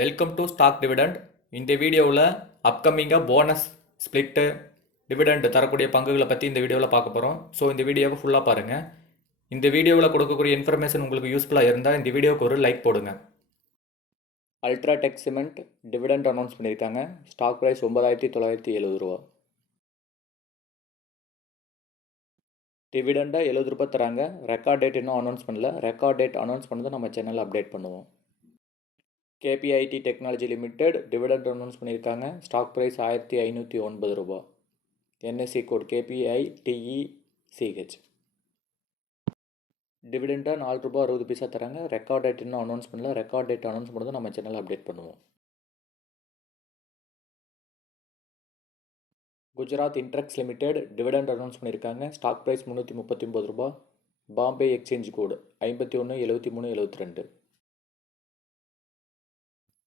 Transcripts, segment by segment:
Welcome to stock dividend. இந்த வீடியோவில் அப்கமிங்காக bonus split dividend தரக்கூடிய பங்குகளை பற்றி இந்த வீடியோவில் பார்க்க போகிறோம். ஸோ இந்த வீடியோவை ஃபுல்லாக பாருங்கள். இந்த வீடியோவில் கொடுக்கக்கூடிய இன்ஃபர்மேஷன் உங்களுக்கு யூஸ்ஃபுல்லாக இருந்தால் இந்த வீடியோவுக்கு ஒரு லைக் போடுங்க. அல்ட்ராடெக் சிமெண்ட் டிவிடெண்ட் அனௌன்ஸ் பண்ணியிருக்காங்க. ஸ்டாக் ப்ரைஸ் 9,970 ரூபா. டிவிடெண்டாக 70 ரூபா தராங்க. ரெக்கார்ட் டேட் இன்னும் அனௌன்ஸ் பண்ணல. ரெக்கார்ட் டேட் அனௌன்ஸ் பண்ணதை நம்ம சேனலில் அப்டேட் பண்ணுவோம். KPIT technology limited dividend announce பண்ணியிருக்காங்க. ஸ்டாக் ப்ரைஸ் 1,509 ரூபா. NSC code KPITECH. டிவிடெண்டாக 4 ரூபா 60 பைசா தராங்க. ரெக்கார்ட் டேட் இன்னும் அனௌன்ஸ் பண்ணல. ரெக்கார்ட் டேட் அனௌன்ஸ் பண்ணதை நம்ம சேனல் அப்டேட் பண்ணுவோம். குஜராத் இன்ட்ரக்ஸ் லிமிடெட் டிவிடெண்ட் அனௌன்ஸ் பண்ணியிருக்காங்க. ஸ்டாக் ப்ரைஸ் 339 ரூபா. பாம்பே எக்ஸ்சேஞ்ச் கோடு 517372.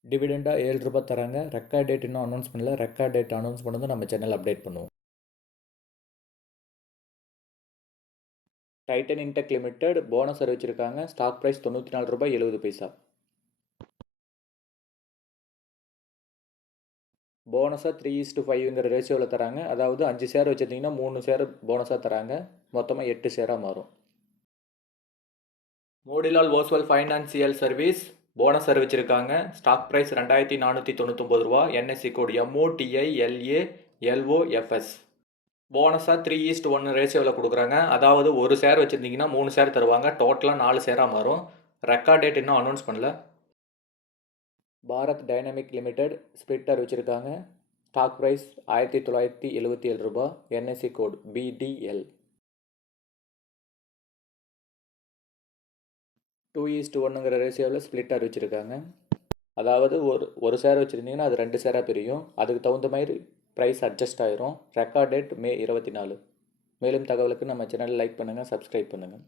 டிவிடெண்டாக 7 ரூபா தராங்க. ரெக்கார்ட் டேட் இன்னும் அனௌன்ஸ் பண்ணல. ரெக்கார்ட் டேட் அனௌன்ஸ் பண்ணதும் நம்ம சேனல் அப்டேட் பண்ணுவோம். டைட்டன் இன்டெக் லிமிடெட் போனஸ் அறிவிச்சிருக்காங்க. ஸ்டாக் ப்ரைஸ் 94 ரூபாய் 70 பைசா. போனஸாக 3:5ங்கிற ரேஷியோவில் தராங்க. அதாவது 5 ஷேர் வச்சுருந்தீங்கன்னா 3 ஷேர் போனஸாக தராங்க. மொத்தமாக 8 ஷேராக மாறும். Motilal Oswal financial service bonus அறிவிச்சிருக்காங்க. ஸ்டாக் ப்ரைஸ் 2,499 ரூபா. NSC code MOTILALOFS. போனஸாக 3:1 ரேஷியோவில் கொடுக்குறாங்க. அதாவது ஒரு ஷேர் வச்சுருந்தீங்கன்னா 3 ஷேர் தருவாங்க. டோட்டலாக 4 ஷேராக மாறும். ரெக்கார்ட் டேட் இன்னும் அனௌன்ஸ் பண்ணல. பாரத் டைனமிக் லிமிடெட் ஸ்பிளிட் அறிவிச்சிருக்காங்க. ஸ்டாக் ப்ரைஸ் 1,977 ரூபா. NSC code BDL. 2:1ங்கிற ரேஷியோவில் ஸ்ப்ளிட் அறிவிச்சிருக்காங்க. அதாவது ஒரு ஷேர் வச்சுருந்தீங்கன்னா அது 2 ஷேராக பிரியும். அதுக்கு தகுந்த மாதிரி ப்ரைஸ் அட்ஜஸ்ட் ஆயிரும். Record date May 24. மேலும் தகவலுக்கு நம்ம சேனல் லைக் பண்ணுங்கள், சப்ஸ்கிரைப் பண்ணுங்கள்.